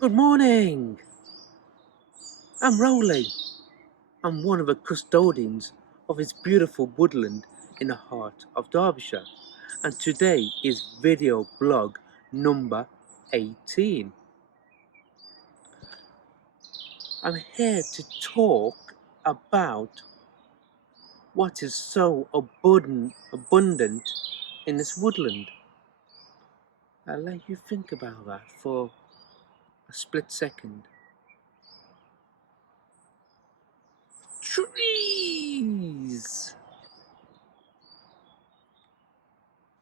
Good morning! I'm Roland. I'm one of the custodians of this beautiful woodland in the heart of Derbyshire, and today is video blog number 18. I'm here to talk about what is so abundant in this woodland. I'll let you think about that for a split second. Trees!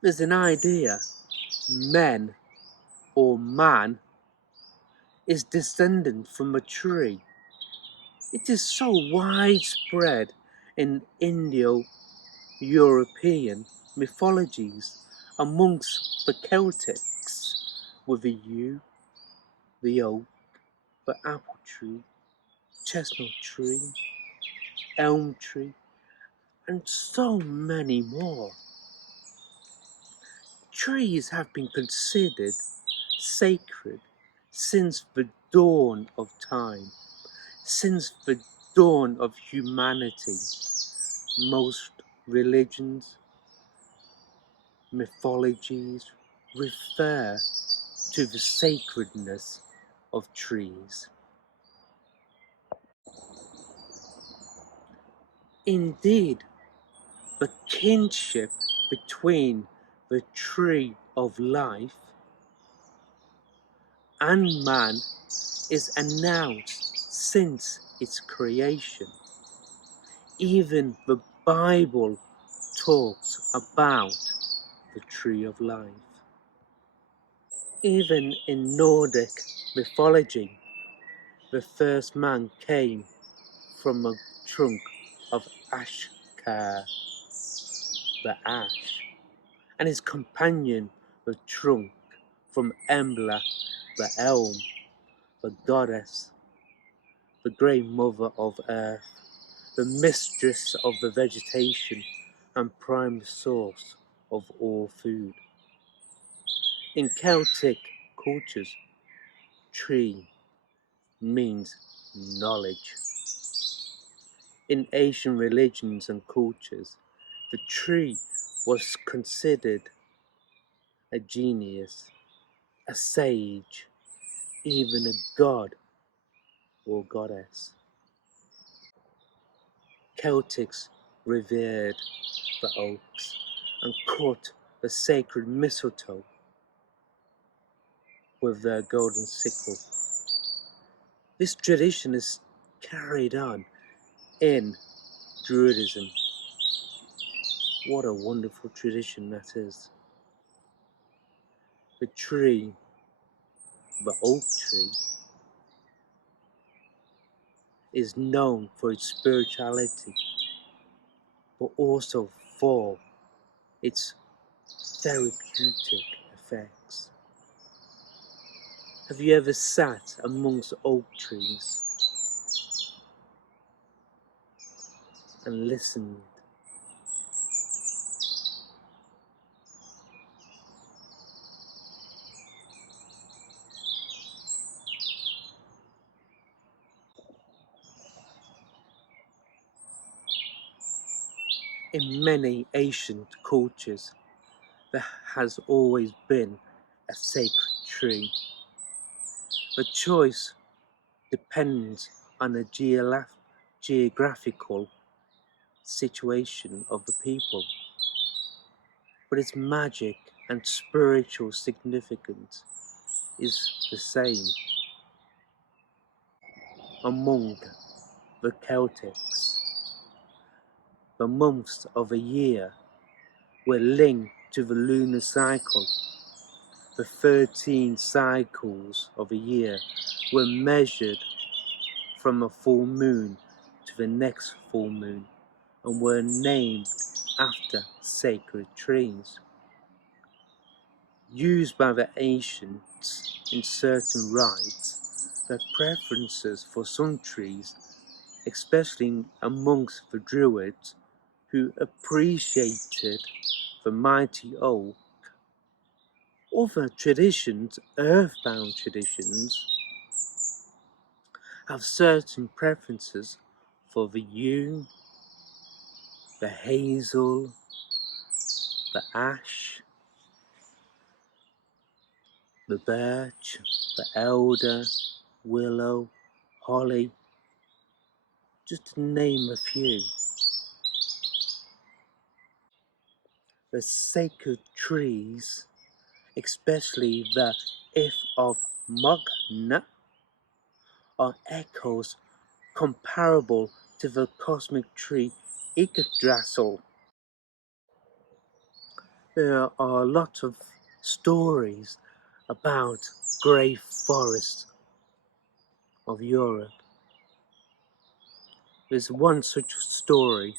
There's an idea men or man is descended from a tree. It is so widespread in Indo-European mythologies amongst the Celtics, with the yew, the oak, the apple tree, chestnut tree, elm tree, and so many more. Trees have been considered sacred since the dawn of time, since the dawn of humanity. Most religions, mythologies refer to the sacredness of trees. Indeed, the kinship between the tree of life and man is announced since its creation. Even the Bible talks about the tree of life. Even in Nordic mythology, the first man came from a trunk of Ashkar, the ash, and his companion, the trunk from Embla, the elm, the goddess, the great mother of earth, the mistress of the vegetation and prime source of all food. In Celtic cultures, tree means knowledge. In Asian religions and cultures, the tree was considered a genius, a sage, even a god or goddess. Celtics revered the oaks and cut the sacred mistletoe with their golden sickle. This tradition is carried on in Druidism. What a wonderful tradition that is. The tree, the oak tree, is known for its spirituality, but also for its therapeutic effects. Have you ever sat amongst oak trees and listened? In many ancient cultures, there has always been a sacred tree. The choice depends on the geographical situation of the people, but its magic and spiritual significance is the same. Among the Celtics, the months of a year were linked to the lunar cycle. The 13 cycles of a year were measured from a full moon to the next full moon and were named after sacred trees. Used by the ancients in certain rites, their preferences for some trees, especially amongst the Druids, who appreciated the mighty oak. Other traditions, earthbound traditions, have certain preferences for the yew, the hazel, the ash, the birch, the elder, willow, holly, just to name a few. The sacred trees, especially the if of Mogna, are echoes comparable to the cosmic tree Yggdrasil. There are a lot of stories about grey forests of Europe. There's one such story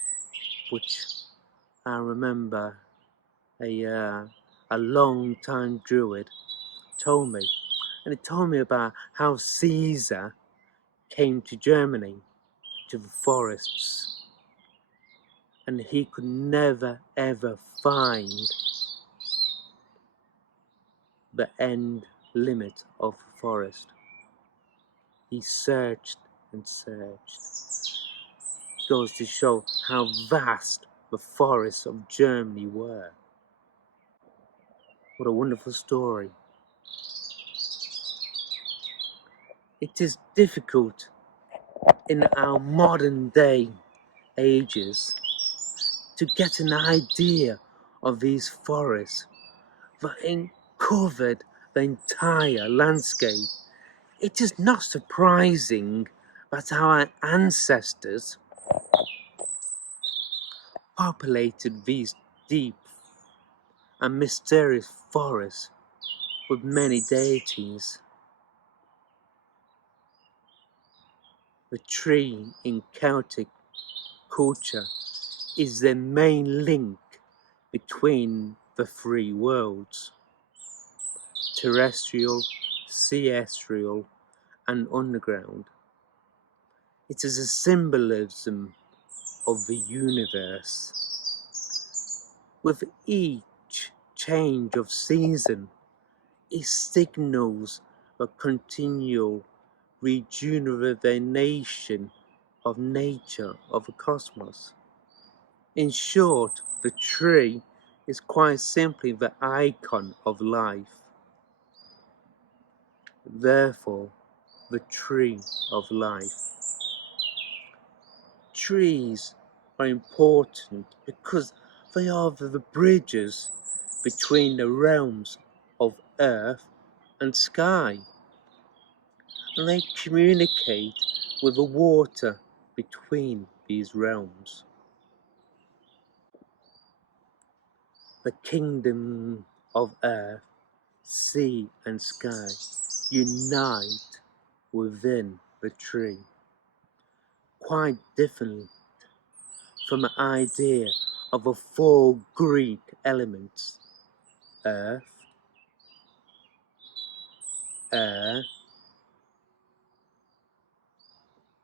which I remember a long time druid told me, and it told me about how Caesar came to Germany, to the forests, and he could never ever find the end limit of the forest. He searched and searched. Goes to show how vast the forests of Germany were. What a wonderful story. It is difficult in our modern day ages to get an idea of these forests that covered the entire landscape. It is not surprising that our ancestors populated these deep and mysterious forests with many deities. The tree in Celtic culture is the main link between the three worlds: terrestrial, terrestrial, and underground. It is a symbolism of the universe. With each change of season, it signals a continual rejuvenation of nature, of the cosmos. In short, the tree is quite simply the icon of life. Therefore, the tree of life. Trees are important because they are the bridges between the realms of earth and sky, and they communicate with the water between these realms. The kingdom of earth, sea and sky unite within the tree, quite different from the idea of the four Greek elements: earth, air,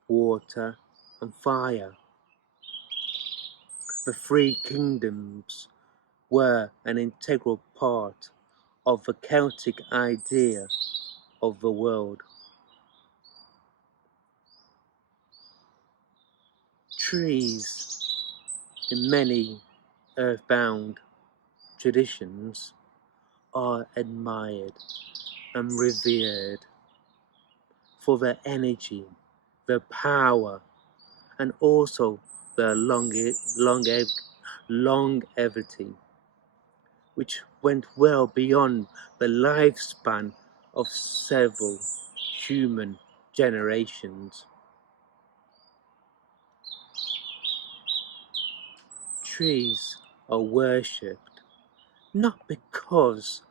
water, and fire. The three kingdoms were an integral part of the Celtic idea of the world. Trees, in many earthbound traditions, are admired and revered for their energy, their power, and also their longevity, which went well beyond the lifespan of several human generations. Trees are worshipped not because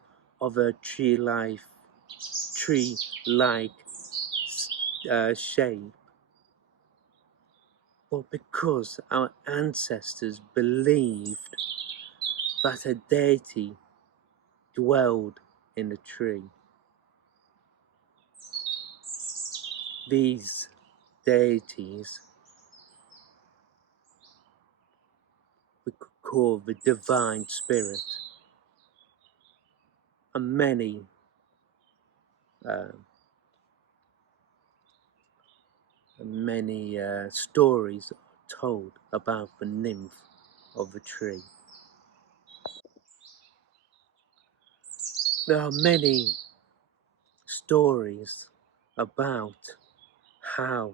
of a tree-like shape, but because our ancestors believed that a deity dwelled in the tree. These deities we could call the divine spirit, and many many stories are told about the nymph of the tree. There are many stories about how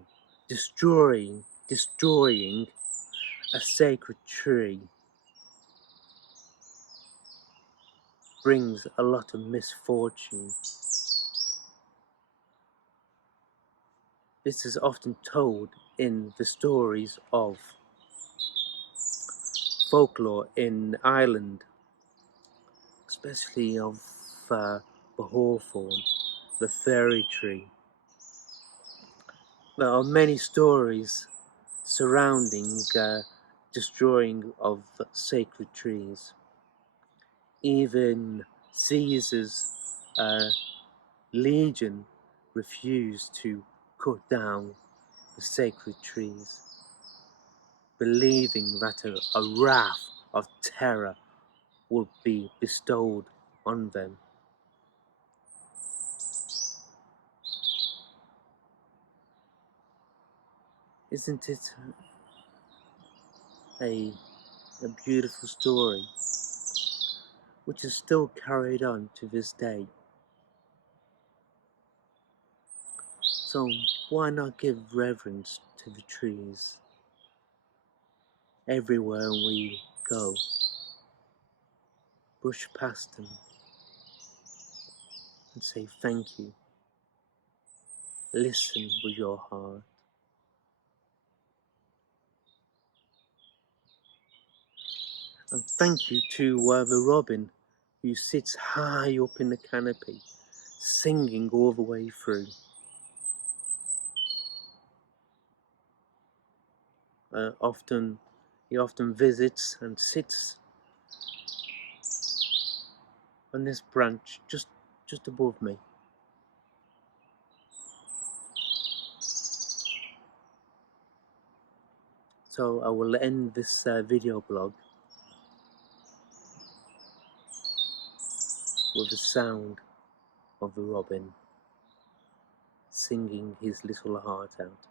destroying a sacred tree brings a lot of misfortune. This is often told in the stories of folklore in Ireland, especially of the hawthorn, the fairy tree. There are many stories surrounding destroying of sacred trees. Even Caesar's legion refused to cut down the sacred trees, believing that a wrath of terror would be bestowed on them. Isn't it a beautiful story which is still carried on to this day? So why not give reverence to the trees everywhere we go? Brush past them and say thank you. Listen with your heart. And thank you to the robin who sits high up in the canopy, singing all the way through. He often visits and sits on this branch just above me. So I will end this video blog with the sound of the robin singing his little heart out.